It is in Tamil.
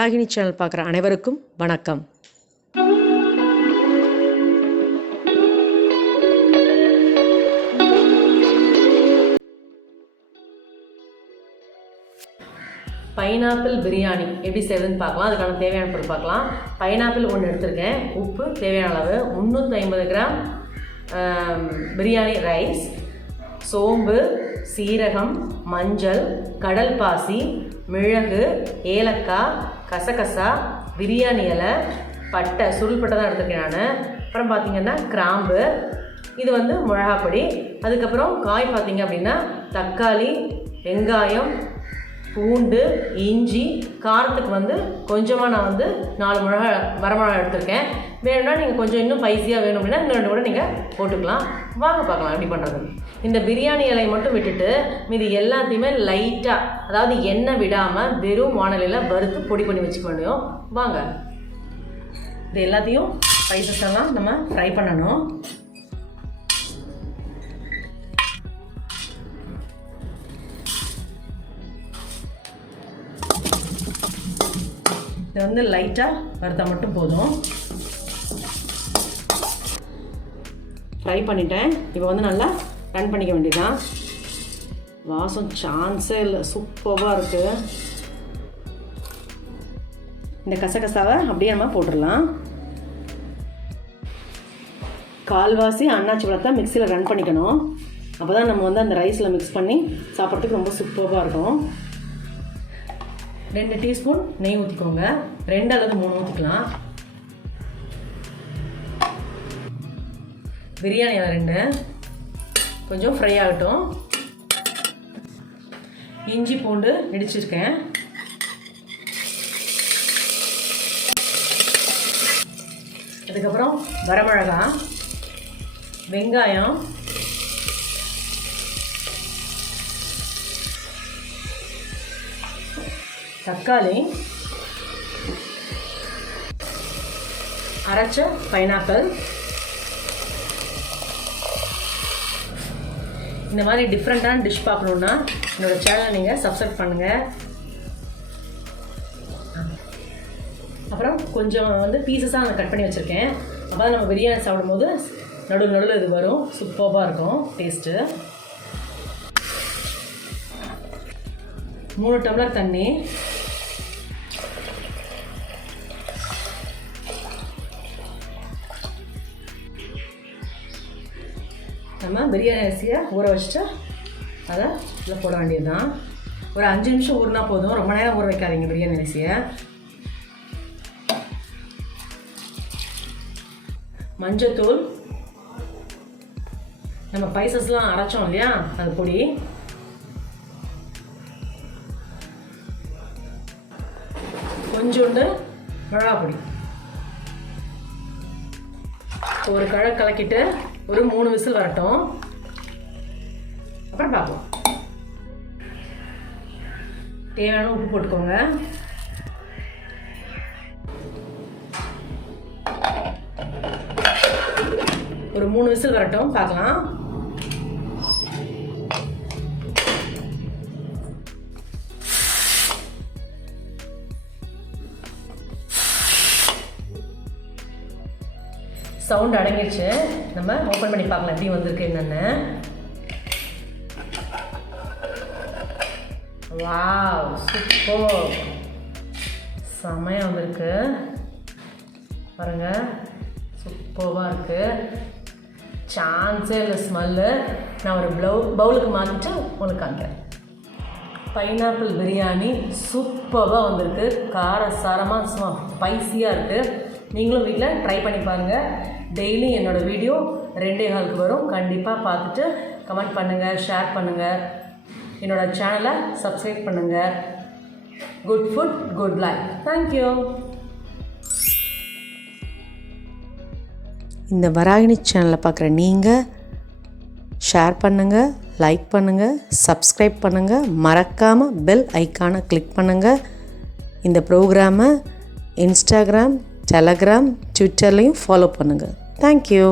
வராகினி சேனல் பார்க்குற அனைவருக்கும் வணக்கம். பைனாப்பிள் பிரியாணி எப்படி செய்யுதுன்னு பார்க்கலாம். அதுக்கான தேவையான பொருள் பார்க்கலாம். பைனாப்பிள் ஒன்று எடுத்திருக்கேன், உப்பு தேவையான அளவு, 350 கிராம் பிரியாணி ரைஸ், சோம்பு, சீரகம், மஞ்சள், கடல் பாசி, மிளகு, ஏலக்காய், கசகசா, பிரியாணி இலை, பட்டை, சுருள்பட்டை தான் எடுத்துருக்கேன் நான். அப்புறம் பார்த்திங்கன்னா கிராம்பு, இது மிளகாப்பொடி. அதுக்கப்புறம் காய் பார்த்திங்க அப்படின்னா தக்காளி, வெங்காயம், பூண்டு, இஞ்சி, காரத்துக்கு கொஞ்சமாக நான் 4 வரமிளகா எடுத்திருக்கேன். வேணும்னா நீங்கள் கொஞ்சம் இன்னும் ஸ்பைசியாக வேணும் அப்படின்னா இன்னும் 2 கூட நீங்கள் போட்டுக்கலாம். வாங்க பார்க்கலாம் எப்படி பண்ணுறது. இந்த பிரியாணி இலையை மட்டும் விட்டுட்டு மீது எல்லாத்தையுமே லைட்டாக, அதாவது எண்ணெய் விடாமல் வெறும் வானலியில் வறுத்து பொடி பண்ணி வச்சுக்க முடியும். வாங்க இது எல்லாத்தையும் ஸ்பைசஸ் எல்லாம் நம்ம ஃப்ரை பண்ணணும். இது லைட்டாக வறுத்தா மட்டும் போதும். ஃப்ரை பண்ணிட்டேன். இப்போ நல்லா ரன் பண்ணிக்க வேண்டியதுதான். வாசம் சான்ஸே இல்லை, சூப்பராக இருக்குது. இந்த கசகசாவை அப்படியே நம்ம போட்டுடலாம். கால்வாசி அன்னாச்சி பழத்தை மிக்சியில் ரன் பண்ணிக்கணும். அப்போ தான் நம்ம அந்த ரைஸில் மிக்ஸ் பண்ணி சாப்பிட்றதுக்கு ரொம்ப சூப்பராக இருக்கும். 2 டீஸ்பூன் நெய் ஊற்றிக்கோங்க. 2 அல்லது 3 ஊற்றிக்கலாம். பிரியாணி 2 கொஞ்சம் ஃப்ரை ஆகட்டும். இஞ்சி பூண்டு இடிச்சிருக்கேன். அதுக்கப்புறம் வரமிளகா, வெங்காயம், தக்காளி, அரைச்ச பைனாப்பிள். இந்த மாதிரி டிஃப்ரெண்ட்டான டிஷ் பார்க்கணுன்னா என்னோடய சேனலை நீங்கள் சப்ஸ்கிரைப் பண்ணுங்கள். அப்புறம் கொஞ்சம் பீசஸாக நான் கட் பண்ணி வச்சுருக்கேன். அப்போ தான் நம்ம பிரியாணி சாப்பிடும்போது நடுவில் இது வரும், சூப்பராக இருக்கும் டேஸ்ட்டு. 3 டம்ளர் தண்ணி, நம்ம பிரியாணி அரிசியை ஊற வச்சுட்டு அதை இதில் போட வேண்டியது தான். ஒரு 5 நிமிஷம் ஊறினா போதும், ரொம்ப நேரம் ஊற வைக்காதீங்க பிரியாணி அரிசியை. மஞ்சத்தூள், நம்ம ஸ்பைசஸ்லாம் அரைச்சோம் இல்லையா, அது பொடி. கொஞ்சோண்டு மிளகாப்பொடி. ஒரு கலக்கிட்டு ஒரு 3 விசில் வரட்டும், அப்புறம் பார்ப்போம். தேவையான உப்பு போட்டுக்கோங்க. ஒரு 3 விசில் வரட்டும், பார்க்கலாம். சவுண்ட் அடங்கிடுச்சு. நம்ம ஓப்பன் பண்ணி பார்க்கலாம் எப்படி வந்திருக்கு என்னென்னு. வாவ், சூப்பர், செமையாக வந்திருக்கு பாருங்கள், சூப்பராக இருக்குது. சான்ஸே இல்லை ஸ்மெல்லு. நான் ஒரு பவுலுக்கு மாற்றிட்டு உங்களுக்கு காமிக்கிறேன். பைனாப்பிள் பிரியாணி சூப்பராக வந்திருக்கு. காரசாரமாக ஸ்பைசியாக இருக்குது. நீங்களும் வீட்டில் ட்ரை பண்ணி பாருங்கள். டெய்லி என்னோடய வீடியோ 2:15 வரும். கண்டிப்பாக பார்த்துட்டு கமெண்ட் பண்ணுங்கள், ஷேர் பண்ணுங்கள், என்னோடய சேனலை சப்ஸ்கிரைப் பண்ணுங்கள். Good food, good life. Thank you. இந்த வராகினி சேனலை பார்க்குற நீங்கள் ஷேர் பண்ணுங்கள், லைக் பண்ணுங்கள், சப்ஸ்கிரைப் பண்ணுங்கள். மறக்காமல் பெல் ஐக்கானை கிளிக் பண்ணுங்கள். இந்த ப்ரோக்ராமை இன்ஸ்டாகிராம், டெலகிராம், ட்விட்டர்லையும் ஃபாலோ பண்ணுங்கள். தேங்க்யூ.